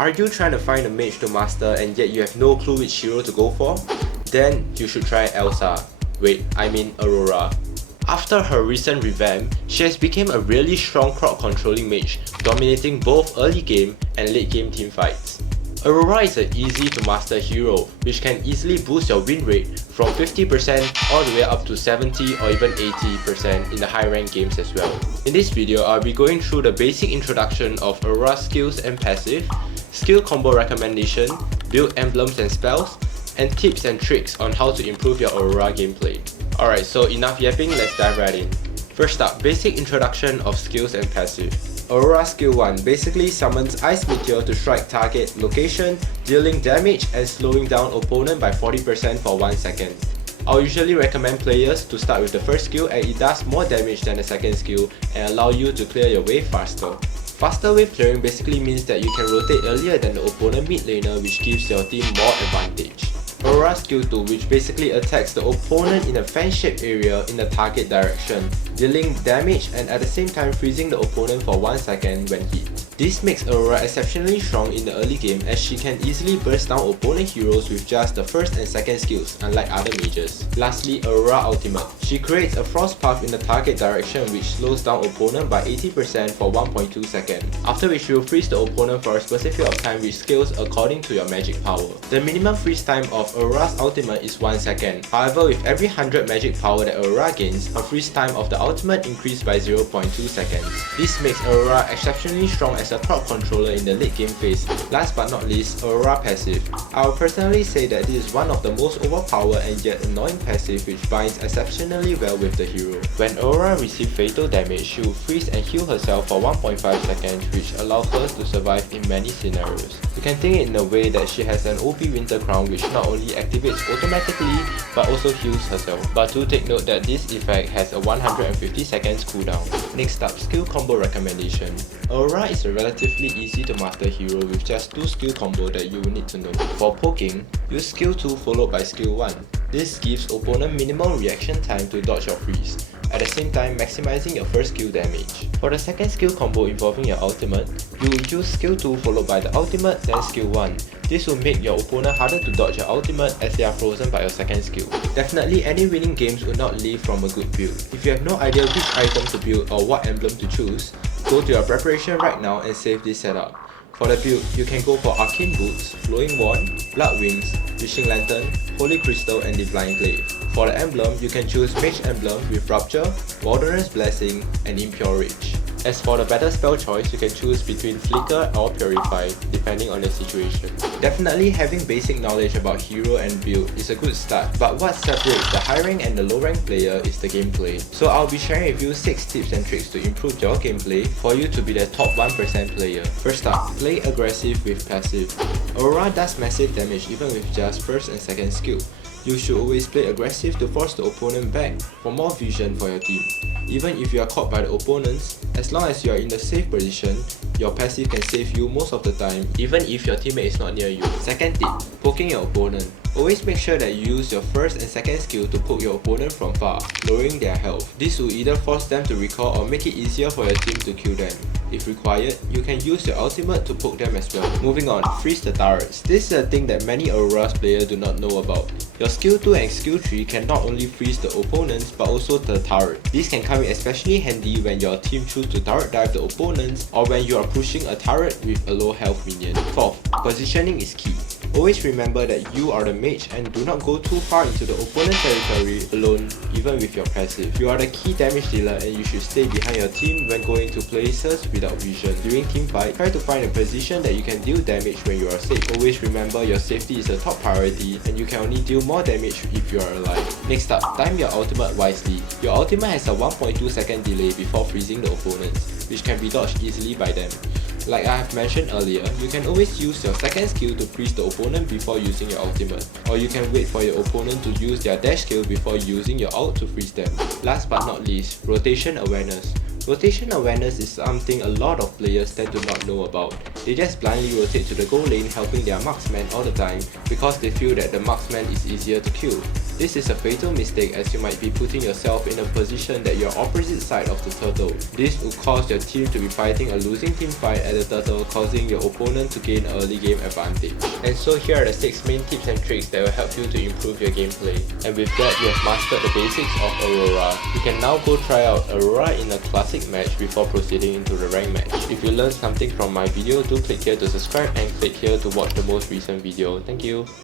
Are you trying to find a mage to master and yet you have no clue which hero to go for? Then you should try Elsa. Wait, I mean Aurora. After her recent revamp, she has become a really strong crowd controlling mage, dominating both early game and late game teamfights. Aurora is an easy to master hero, which can easily boost your win rate from 50% all the way up to 70 or even 80% in the high rank games as well. In this video, I'll be going through the basic introduction of Aurora's skills and passive, skill combo recommendation, build emblems and spells, and tips and tricks on how to improve your Aurora gameplay. Alright, so enough yapping, let's dive right in. First up, basic introduction of skills and passive. Aurora skill 1 basically summons Ice Meteor to strike target location, dealing damage and slowing down opponent by 40% for 1 second. I'll usually recommend players to start with the first skill as it does more damage than the second skill and allow you to clear your wave faster. Faster wave clearing basically means that you can rotate earlier than the opponent mid laner, which gives your team more advantage. Aurora skill 2, which basically attacks the opponent in a fan-shaped area in the target direction, dealing damage and at the same time freezing the opponent for 1 second when hit. This makes Aurora exceptionally strong in the early game as she can easily burst down opponent heroes with just the first and second skills, unlike other mages. Lastly, Aurora ultimate. She creates a frost path in the target direction which slows down opponent by 80% for 1.2 seconds, after which you will freeze the opponent for a specific amount of time which scales according to your magic power. The minimum freeze time of Aurora's ultimate is 1 second. However, with every 100 magic power that Aurora gains, her freeze time of the ultimate increased by 0.2 seconds. This makes Aurora exceptionally strong as a crowd controller in the late game phase. Last but not least, Aurora passive. I would personally say that this is one of the most overpowered and yet annoying passive which binds exceptionally well with the hero. When Aurora receives fatal damage, she will freeze and heal herself for 1.5 seconds, which allows her to survive in many scenarios. You can think it in a way that she has an OP Winter Crown which not only activates automatically but also heals herself. But do take note that this effect has a 150 seconds cooldown. Next up, skill combo recommendation. Aurora is a relatively easy to master hero with just 2 skill combo that you will need to know. For poking, use skill 2 followed by skill 1. This gives opponent minimal reaction time to dodge or freeze, at the same time maximizing your first skill damage. For the second skill combo involving your ultimate, you will use skill 2 followed by the ultimate then skill 1. This will make your opponent harder to dodge your ultimate as they are frozen by your second skill. Definitely any winning games will not live from a good build. If you have no idea which item to build or what emblem to choose, go to your preparation right now and save this setup. For the build, you can go for Arcane Boots, Flowing Wand, Blood Wings, Wishing Lantern, Holy Crystal and Divine Glaive. For the emblem, you can choose Mage Emblem with Rupture, Wilderness Blessing and Impure Rage. As for the better spell choice, you can choose between Flicker or Purify, depending on the situation. Definitely having basic knowledge about hero and build is a good start, but what separates the high rank and the low rank player is the gameplay. So I'll be sharing with you 6 tips and tricks to improve your gameplay for you to be the top 1% player. First up, play aggressive with passive. Aurora does massive damage even with just first and second skill. You should always play aggressive to force the opponent back for more vision for your team. Even if you are caught by the opponents, as long as you are in the safe position, your passive can save you most of the time, even if your teammate is not near you. Second tip, poking your opponent. Always make sure that you use your first and second skill to poke your opponent from far, lowering their health. This will either force them to recall or make it easier for your team to kill them. If required, you can use your ultimate to poke them as well. Moving on, freeze the turrets. This is a thing that many Aurora's players do not know about. Your skill 2 and skill 3 can not only freeze the opponents but also the turret. This can come in especially handy when your team chooses to turret dive the opponents or when you are pushing a turret with a low health minion. Fourth, positioning is key. Always remember that you are the mage and do not go too far into the opponent's territory alone, even with your passive. You are the key damage dealer and you should stay behind your team when going to places without vision. During teamfight, try to find a position that you can deal damage when you are safe. Always remember your safety is the top priority and you can only deal more damage if you are alive. Next up, time your ultimate wisely. Your ultimate has a 1.2 second delay before freezing the opponents, which can be dodged easily by them. Like I have mentioned earlier, you can always use your second skill to freeze the opponent before using your ultimate, or you can wait for your opponent to use their dash skill before using your ult to freeze them. Last but not least, rotation awareness. Rotation awareness is something a lot of players tend to not know about. They just blindly rotate to the goal lane helping their marksman all the time because they feel that the marksman is easier to kill. This is a fatal mistake as you might be putting yourself in a position that you're opposite side of the turtle. This would cause your team to be fighting a losing team fight at the turtle, causing your opponent to gain early game advantage. And so here are the 6 main tips and tricks that will help you to improve your gameplay. And with that, you have mastered the basics of Aurora. You can now go try out Aurora in a classic match before proceeding into the rank match. If you learned something from my video, do click here to subscribe and click here to watch the most recent video. Thank you.